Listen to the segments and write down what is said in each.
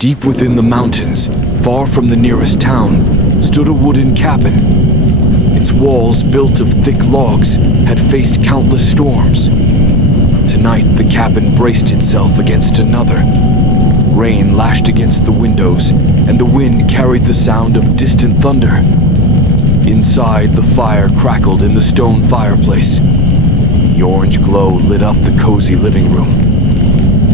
Deep within the mountains, far from the nearest town, stood a wooden cabin. Its walls, built of thick logs, had faced countless storms. Tonight, the cabin braced itself against another. Rain lashed against the windows, and the wind carried the sound of distant thunder. Inside, the fire crackled in the stone fireplace. The orange glow lit up the cozy living room.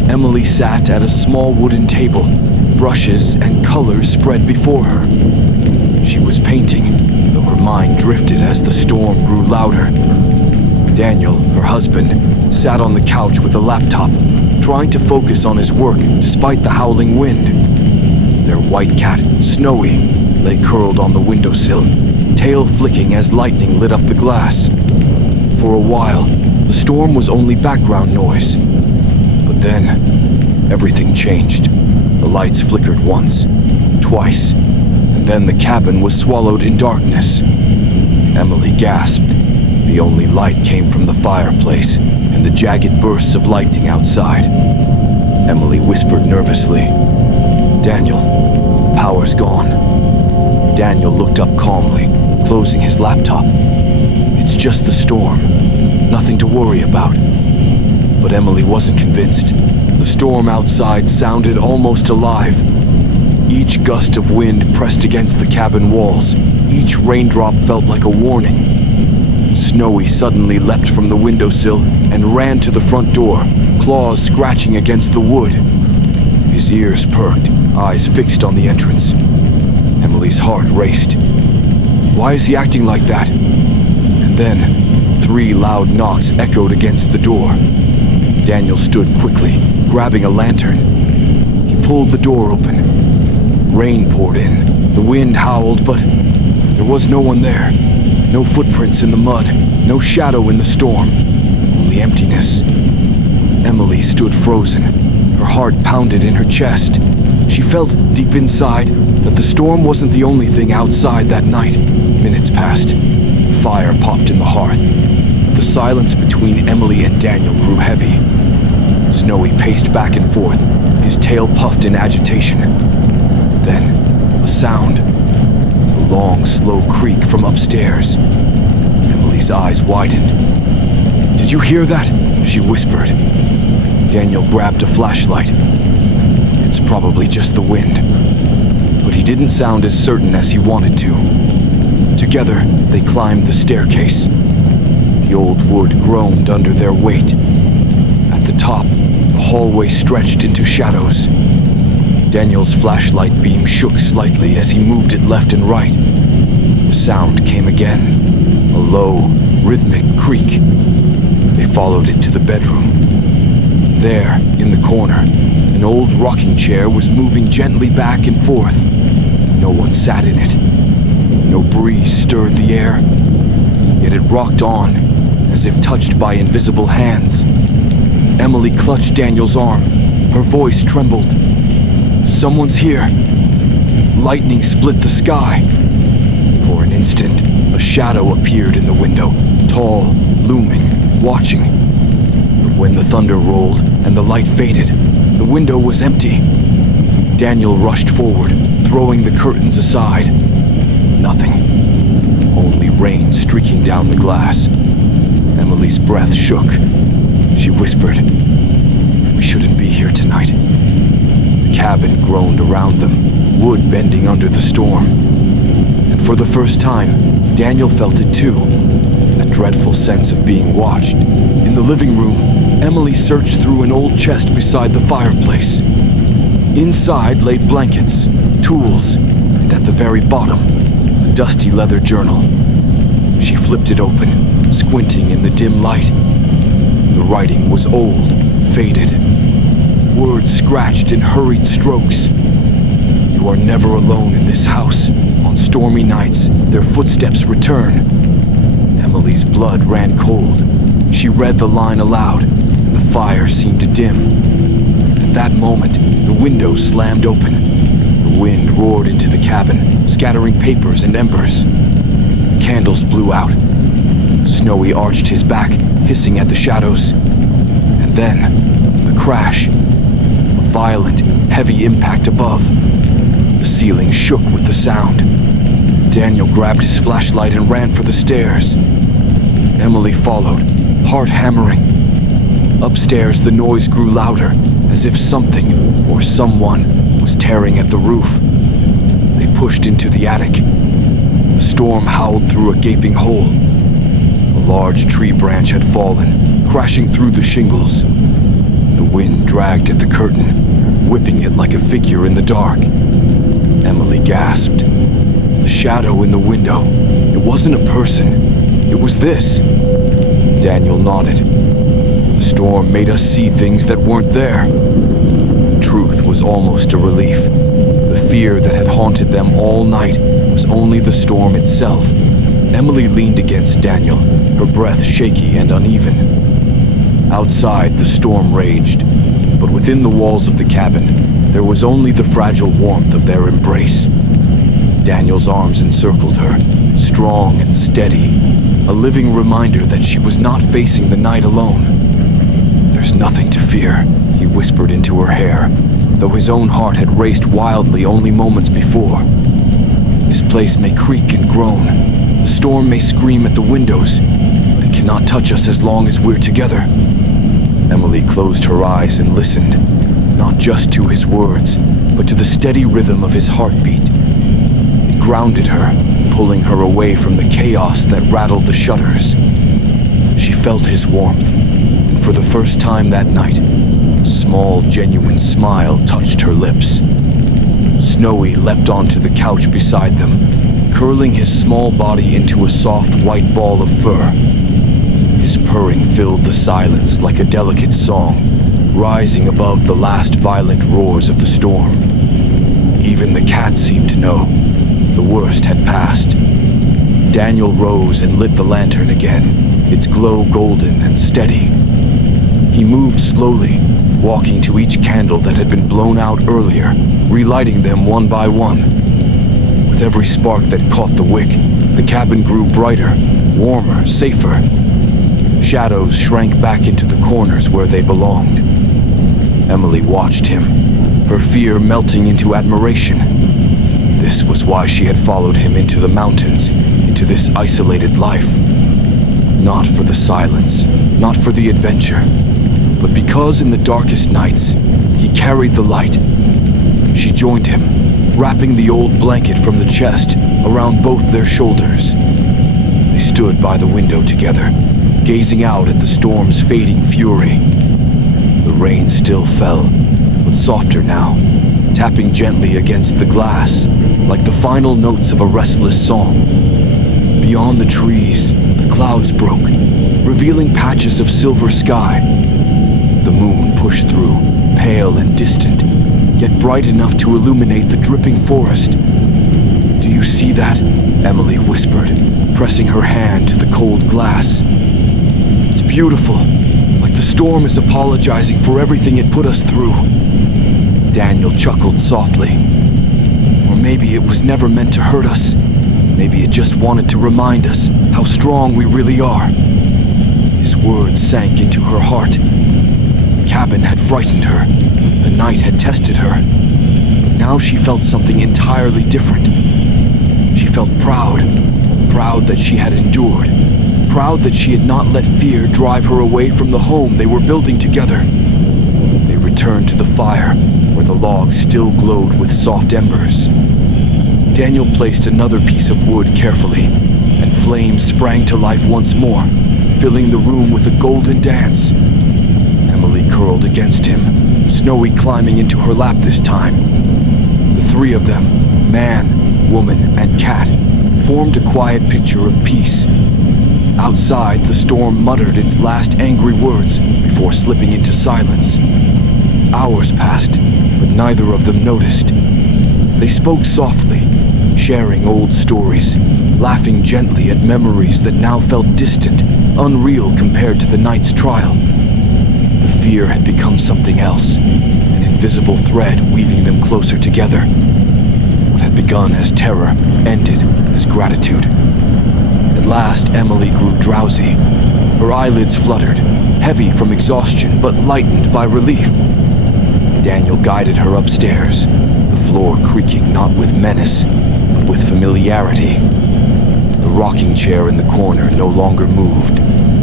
Emily sat at a small wooden table, brushes and colors spread before her. She was painting, though her mind drifted as the storm grew louder. Daniel, her husband, sat on the couch with a laptop, trying to focus on his work despite the howling wind. Their white cat, Snowy, lay curled on the windowsill, tail flicking as lightning lit up the glass. For a while, the storm was only background noise. But then, everything changed. The lights flickered once, twice, and then the cabin was swallowed in darkness. Emily gasped. The only light came from the fireplace and the jagged bursts of lightning outside. Emily whispered nervously, "Daniel, the power's gone." Daniel looked up calmly, closing his laptop. "It's just the storm. Nothing to worry about." But Emily wasn't convinced. The storm outside sounded almost alive. Each gust of wind pressed against the cabin walls. Each raindrop felt like a warning. Snowy suddenly leapt from the windowsill and ran to the front door, claws scratching against the wood. His ears perked, eyes fixed on the entrance. Emily's heart raced. Why is he acting like that? And then, 3 loud knocks echoed against the door. Daniel stood quickly, grabbing a lantern. He pulled the door open. Rain poured in. The wind howled, but there was no one there. No footprints in the mud, no shadow in the storm, only emptiness. Emily stood frozen. Her heart pounded in her chest. She felt deep inside that the storm wasn't the only thing outside that night. Minutes passed. Fire popped in the hearth. But the silence between Emily and Daniel grew heavy. Snowy paced back and forth, his tail puffed in agitation. Then, a sound. A long, slow creak from upstairs. Emily's eyes widened. "Did you hear that?" she whispered. Daniel grabbed a flashlight. "It's probably just the wind." But he didn't sound as certain as he wanted to. Together, they climbed the staircase. The old wood groaned under their weight. At the top, the hallway stretched into shadows. Daniel's flashlight beam shook slightly as he moved it left and right. The sound came again, a low, rhythmic creak. They followed it to the bedroom. There, in the corner, an old rocking chair was moving gently back and forth. No one sat in it. No breeze stirred the air. Yet it rocked on, as if touched by invisible hands. Emily clutched Daniel's arm. Her voice trembled. "Someone's here." Lightning split the sky. For an instant, a shadow appeared in the window, tall, looming, watching. But when the thunder rolled and the light faded, the window was empty. Daniel rushed forward, throwing the curtains aside. Nothing. Only rain streaking down the glass. Emily's breath shook. She whispered, "We shouldn't be here tonight." The cabin groaned around them, wood bending under the storm. And for the first time, Daniel felt it too, that dreadful sense of being watched. In the living room, Emily searched through an old chest beside the fireplace. Inside lay blankets, tools, and at the very bottom, a dusty leather journal. She flipped it open, squinting in the dim light. The writing was old, faded. Words scratched in hurried strokes. "You are never alone in this house. On stormy nights, their footsteps return." Emily's blood ran cold. She read the line aloud, and the fire seemed to dim. At that moment, the window slammed open. The wind roared into the cabin, scattering papers and embers. Candles blew out. Snowy arched his back, hissing at the shadows. And then, the crash. A violent, heavy impact above. The ceiling shook with the sound. Daniel grabbed his flashlight and ran for the stairs. Emily followed, heart hammering. Upstairs, the noise grew louder, as if something or someone was tearing at the roof. They pushed into the attic. The storm howled through a gaping hole. A large tree branch had fallen, crashing through the shingles. The wind dragged at the curtain, whipping it like a figure in the dark. Emily gasped. The shadow in the window. It wasn't a person. It was this. Daniel nodded. The storm made us see things that weren't there. The truth was almost a relief. The fear that had haunted them all night was only the storm itself. Emily leaned against Daniel, her breath shaky and uneven. Outside, the storm raged, but within the walls of the cabin, there was only the fragile warmth of their embrace. Daniel's arms encircled her, strong and steady, a living reminder that she was not facing the night alone. "There's nothing to fear," he whispered into her hair, though his own heart had raced wildly only moments before. "This place may creak and groan. The storm may scream at the windows, but it cannot touch us as long as we're together." Emily closed her eyes and listened, not just to his words, but to the steady rhythm of his heartbeat. It grounded her, pulling her away from the chaos that rattled the shutters. She felt his warmth, and for the first time that night, a small, genuine smile touched her lips. Snowy leapt onto the couch beside them, curling his small body into a soft white ball of fur. His purring filled the silence like a delicate song, rising above the last violent roars of the storm. Even the cat seemed to know the worst had passed. Daniel rose and lit the lantern again, its glow golden and steady. He moved slowly, walking to each candle that had been blown out earlier, relighting them one by one. With every spark that caught the wick, the cabin grew brighter, warmer, safer. Shadows shrank back into the corners where they belonged. Emily watched him, her fear melting into admiration. This was why she had followed him into the mountains, into this isolated life. Not for the silence, not for the adventure, but because in the darkest nights, he carried the light. She joined him, wrapping the old blanket from the chest around both their shoulders. They stood by the window together, gazing out at the storm's fading fury. The rain still fell, but softer now, tapping gently against the glass, like the final notes of a restless song. Beyond the trees, the clouds broke, revealing patches of silver sky. The moon pushed through, pale and distant, yet bright enough to illuminate the dripping forest. "Do you see that?" Emily whispered, pressing her hand to the cold glass. "It's beautiful, like the storm is apologizing for everything it put us through." Daniel chuckled softly. "Or maybe it was never meant to hurt us. Maybe it just wanted to remind us how strong we really are." His words sank into her heart. The cabin had frightened her. The night had tested her. But now she felt something entirely different. She felt proud. Proud that she had endured. Proud that she had not let fear drive her away from the home they were building together. They returned to the fire, where the logs still glowed with soft embers. Daniel placed another piece of wood carefully, and flames sprang to life once more, filling the room with a golden dance. Emily curled against him, Snowy climbing into her lap this time. The three of them, man, woman, and cat, formed a quiet picture of peace. Outside, the storm muttered its last angry words before slipping into silence. Hours passed, but neither of them noticed. They spoke softly, sharing old stories, laughing gently at memories that now felt distant, unreal compared to the night's trial. The fear had become something else, an invisible thread weaving them closer together. What had begun as terror ended as gratitude. At last, Emily grew drowsy. Her eyelids fluttered, heavy from exhaustion but lightened by relief. Daniel guided her upstairs, the floor creaking not with menace, but with familiarity. The rocking chair in the corner no longer moved.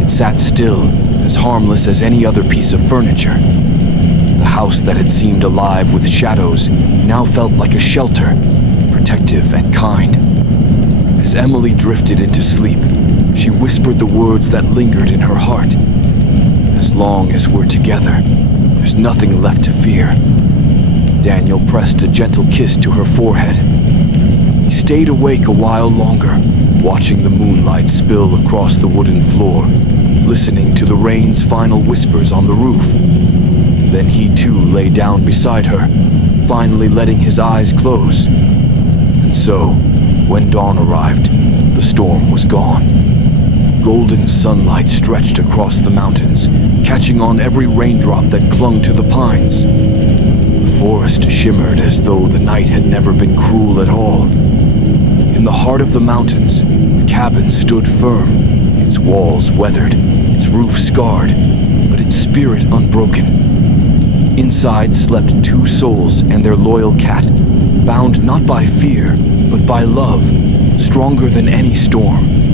It sat still, as harmless as any other piece of furniture. The house that had seemed alive with shadows now felt like a shelter, protective and kind. As Emily drifted into sleep, she whispered the words that lingered in her heart. As long as we're together, there's nothing left to fear. Daniel pressed a gentle kiss to her forehead. He stayed awake a while longer, watching the moonlight spill across the wooden floor, listening to the rain's final whispers on the roof. Then he too lay down beside her, finally letting his eyes close. And so, when dawn arrived, the storm was gone. Golden sunlight stretched across the mountains, catching on every raindrop that clung to the pines. The forest shimmered as though the night had never been cruel at all. In the heart of the mountains, the cabin stood firm, its walls weathered, its roof scarred, but its spirit unbroken. Inside slept two souls and their loyal cat, bound not by fear, but by love, stronger than any storm.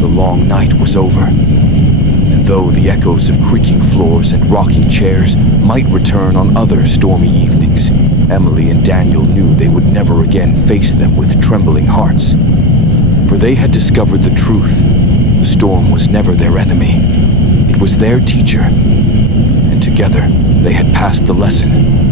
The long night was over, and though the echoes of creaking floors and rocking chairs might return on other stormy evenings, Emily and Daniel knew they would never again face them with trembling hearts. For they had discovered the truth. The storm was never their enemy. It was their teacher, and together they had passed the lesson.